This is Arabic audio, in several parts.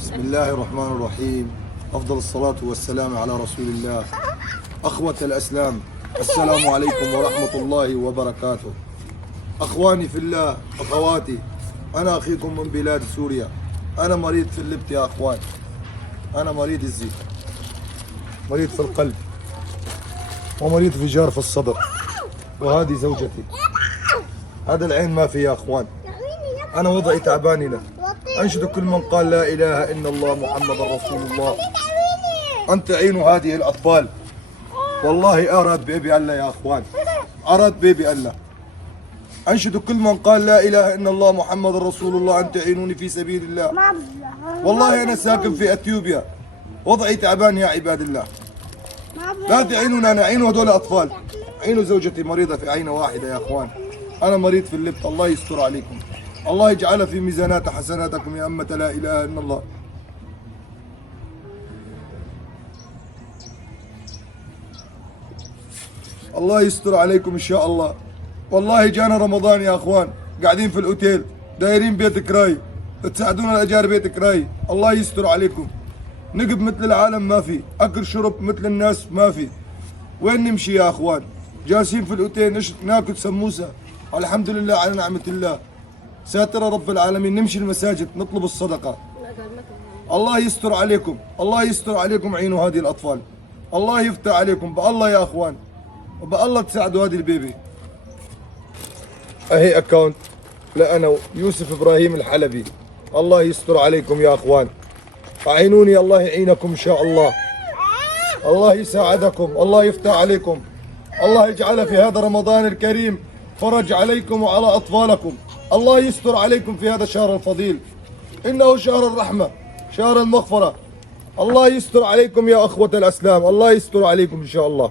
بسم الله الرحمن الرحيم. أفضل الصلاة والسلام على رسول الله. أخوة الأسلام، السلام عليكم ورحمة الله وبركاته. أخواني في الله، أخواتي، أنا أخيكم من بلاد سوريا. أنا مريض في اللبت يا أخوان. أنا مريض الزيت، مريض في القلب، ومريض فجار في الصدر. وهذه زوجتي. هذا العين ما في يا أخوان. أنا وضعي تعبان له. أنشد كل من قال لا إله إلا الله محمد رسول الله أن تعينوا هذه الأطفال. والله أراد بيبي الله يا أخوان، أراد بيبي الله. أنشد كل من قال لا إله إلا الله محمد رسول الله أن تعينوني في سبيل الله. والله أنا ساكن في أثيوبيا، وضعي تعبان يا عباد الله. لا تعينونا، أنا عينوا هذول الأطفال، عينوا زوجتي مريضة في عينة واحدة يا أخوان. أنا مريض في اللبت، الله يستر عليكم، الله يجعلها في ميزانات حسناتكم يا أمة لا إله إلا الله. الله يستر عليكم إن شاء الله. والله جانا رمضان يا أخوان، قاعدين في الأوتيل دايرين بيت كراي، تساعدونا الأجار بيت كراي. الله يستر عليكم. نقب مثل العالم ما في، أكل شرب مثل الناس ما في. وين نمشي يا أخوان؟ جالسين في الأوتيل ناكل سموسة. الحمد لله على نعمة الله، ساتر رب العالمين. نمشي المساجد نطلب الصدقة. الله يستر عليكم، الله يستر عليكم. عينوا هذه الأطفال، الله يفتح عليكم بالله يا أخوان، وبالله تساعدوا هذه البيبي. أهي أكاونت لأنا يوسف إبراهيم الحلبي. الله يستر عليكم يا أخوان، أعينوني، الله يعينكم إن شاء الله. الله يساعدكم، الله يفتح عليكم، الله يجعل في هذا رمضان الكريم فرج عليكم وعلى أطفالكم. الله يستر عليكم في هذا الشهر الفضيل، إنه شهر الرحمة، شهر المغفرة. الله يستر عليكم يا أخوة الأسلام، الله يستر عليكم إن شاء الله.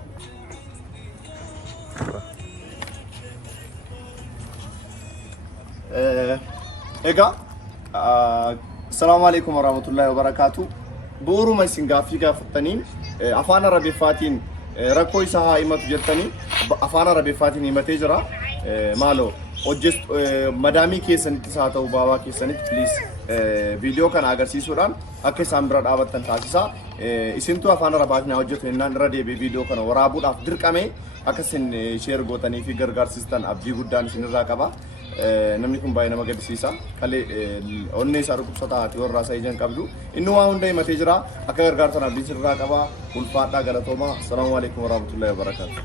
السلام عليكم ورحمة الله وبركاته. بورو ما يسنقافي قافتنين أفانا ربي فاتين ركوي سها إمت جتني أفانا ربي فاتين إمت جرا مالو وجست مدامي كيسن تساتا وبابا كيسن بليز فيديو كان أجر سيسوران أكيد سامبراد أبتن تاسيسا إسنتو أفانا رباكنا وجت إننا نردي بفيديو كان ورابود أفدر كامي أكسن شير غوتاني في غرغار سيستان أبدي غودان سنراكبا namni kun baay'ee nama gaddisiisa. Kalee onnee isaa dhukkubsataa ati warraa isaa ijaan qabdu inni waa hunda himatee jira. Akka gargaartan abdii sirraa qaba. Ulfaadhaa galatoomaa. Assalaamu alaikum warahmatullahi wabarakatuh.